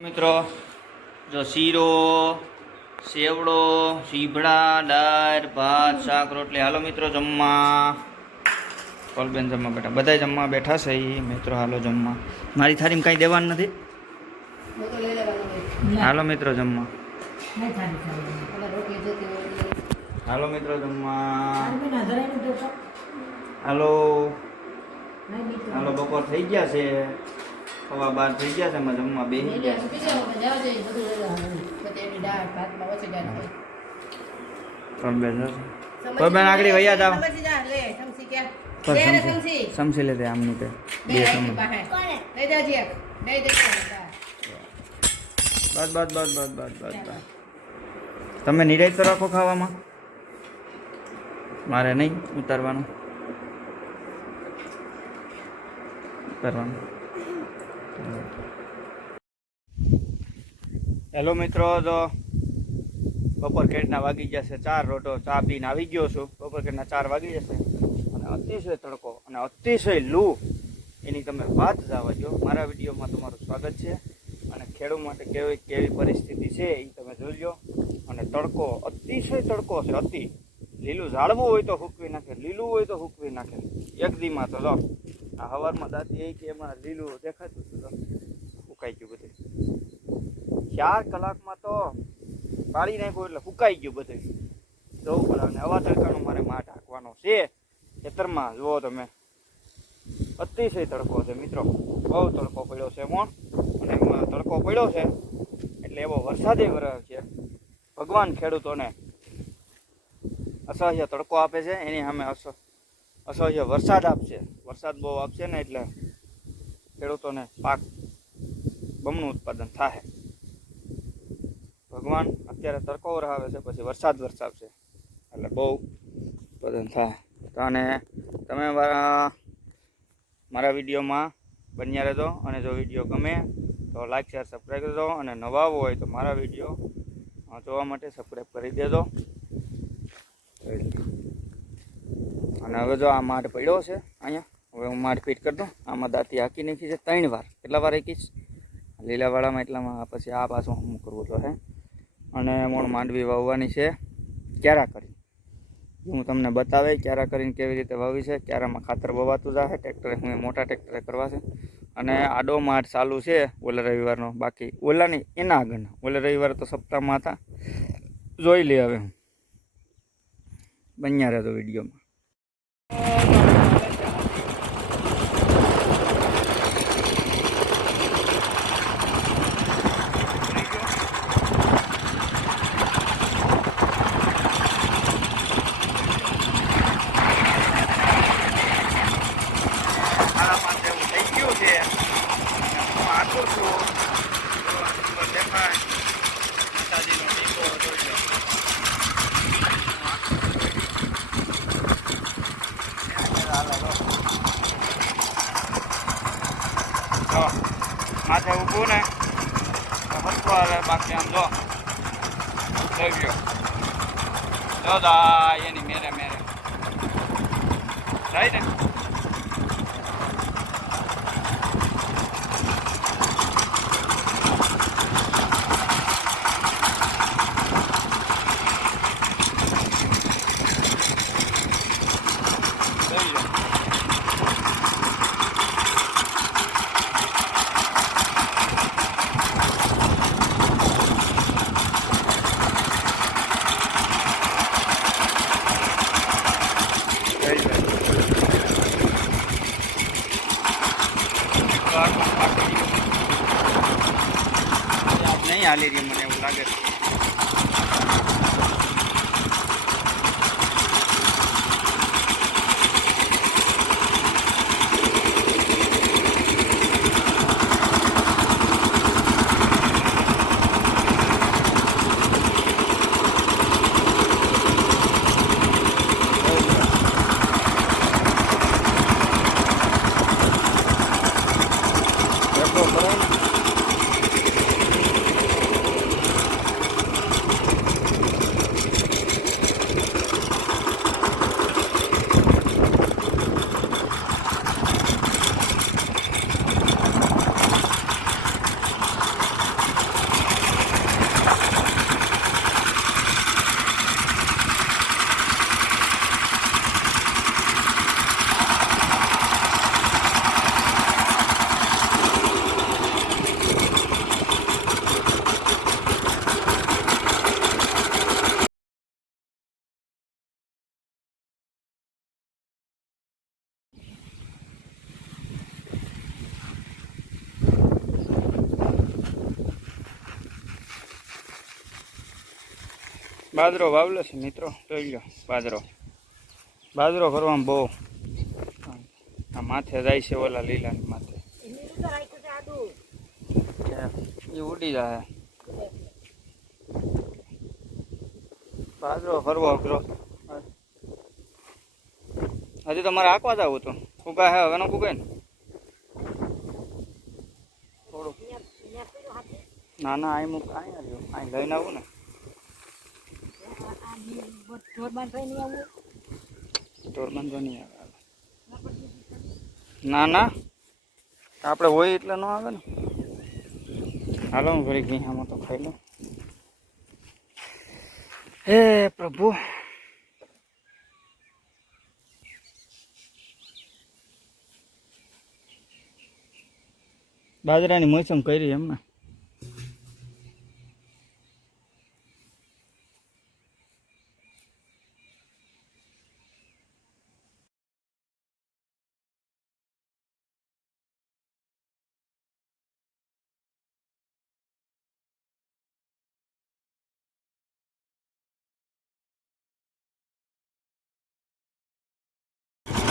મિત્રો જો શીરો સેવડો સીભડા દાળ ભાત શાક રોટલી હાલો મિત્રો જમવા કોલબેન જમવા બેઠા બધા જમવા બેઠા છે એ મિત્રો હાલો જમવા મારી થાળીમાં કાંઈ દેવાનું નથી હાલો મિત્રો જમવા હાલો મિત્રો જમવા હાલો હાલો બપોર થઈ ગયા છે 12:15 થઈ ગયા છે એમાં જમવા બેસી ગયા કોલબેન આગળ વૈયા જાવ સમસી લેતે આમની તે બે સમસી બસ તમે નિરાય તો રાખો ખાવામાં મારે નહીં ઉતારવાનું હેલો મિત્રો તો બપોર ખેડના વાગી જશે 4 રોટો ચા પીને આવી ગયો છું બપોર ખેડના 4 વાગી જશે અને અતિશય તડકો અને અતિશય લૂ એની તમે વાત જવા દો મારા વિડીયોમાં તમારું સ્વાગત છે અને ખેડૂત માટે કેવી પરિસ્થિતિ છે એ તમે જોઈ લો અને તડકો અતિશય તડકો છે અતિ લીલું ઝાડવું હોય તો હૂકવી નાખે લીલું હોય તો હૂકવી નાખે એક દીમાં તો લો આ હવારમાં દાંતી એ કે એમાં લીલું દેખાતું હતું ફૂંકાઈ ગયું બધું 4 કલાકમાં તો પાડી નાખ્યું એટલે ફૂંકાઈ ગયું બધું જવું પડે અને હવા તડકાનો મારે માટ હાંકવાનો છે ખેતરમાં જુઓ તમે અતિશય તડકો છે મિત્રો બહુ તડકો પડ્યો છે મોણ અને એમાં તડકો પડ્યો છે એટલે એવો વરસાદે વરસ છે ભગવાન ખેડૂતોને અસહ્ય તડકો આપે છે એની સામે અસહ્ય વરસાદ આપશે વરસાદ બહુ આપશે ને એટલે ખેડૂતોને પાક બમણું ઉત્પાદન થાય ભગવાન અત્યારે તડકો વરસાવે છે પછી વરસાદ વરસાવશે એટલે બહુ ઉત્પાદન થાય અને તમે મારા વિડીયોમાં બન્યા રહેજો અને જો વિડીયો ગમે તો લાઈક શેર સબસ્ક્રાઈબ કરજો અને નવા હોય તો મારા વિડીયો જોવા માટે સબસ્ક્રાઈબ કરી દેજો અને હવે જો આ માઠ પડ્યો છે અહીંયા હવે હું માઠ ફીટ કરી દઉં આમાં દાંતી હાંકી નાખી છે 3 વાર કેટલા વાર હાંકીશ લીલાવાળામાં એટલામાં પછી આ પાછું હમ કરવું તો હે અને મોણ માંડવી વાવવાની છે ક્યારા કરી હું તમને બતાવે ક્યારા કરીને કેવી રીતે વાવી છે ક્યારામાં ખાતર વવાતું જાય ટ્રેક્ટરે હું મોટા ટ્રેક્ટરે કરવા છે અને આડો માઠ ચાલુ છે ઓલા રવિવારનો બાકી ઓલાની એના આગળના ઓલા રવિવારે તો સપ્તાહમાં હતા જોઈ લે હવે હું બન્યા રહેતો વિડીયોમાં માથે ઊભું ને હસતો આવે બાકી આમ જો થઈ ગયો જો દા એની મેરે જાય ને नहीं हाली रही मैंने वो लागे બાજરો વાવલો છે મિત્રો, જોઈ લો બાજરો કરવામાં બહુ આ માથે જાય છે, ઓલા લીલાની માથે એ ઉડી જાય. બાજરો ફરવો અઘરો. હજી તમારે આંકવા જ આવું હતું, ઉગા હે હવે ન ઉગે ને થોડું. ના ના અહીં મૂક, અહીં આવ્યો, અહીં લઈને આવું ને. સ્ટોર બાંધવા નહીં આવે. ના ના આપણે હોય એટલે ન આવે ને. હાલો હું ઘડી ઘી આમાં તો ખાઈ લઉં. હે પ્રભુ, બાજરાની મોસમ કરી એમને.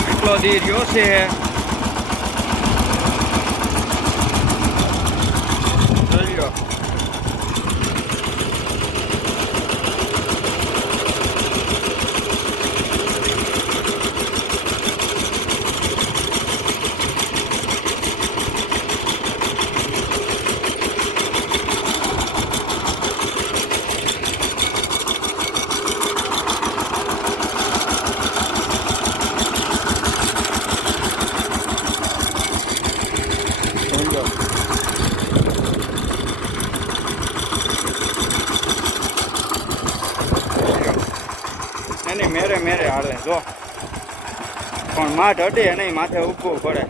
એટલો દી રહ્યો છે. જોઈ લો એની મેરે મેરે હાલે જો, પણ માઠ અડે નહીં, માથે ઉગવું પડે.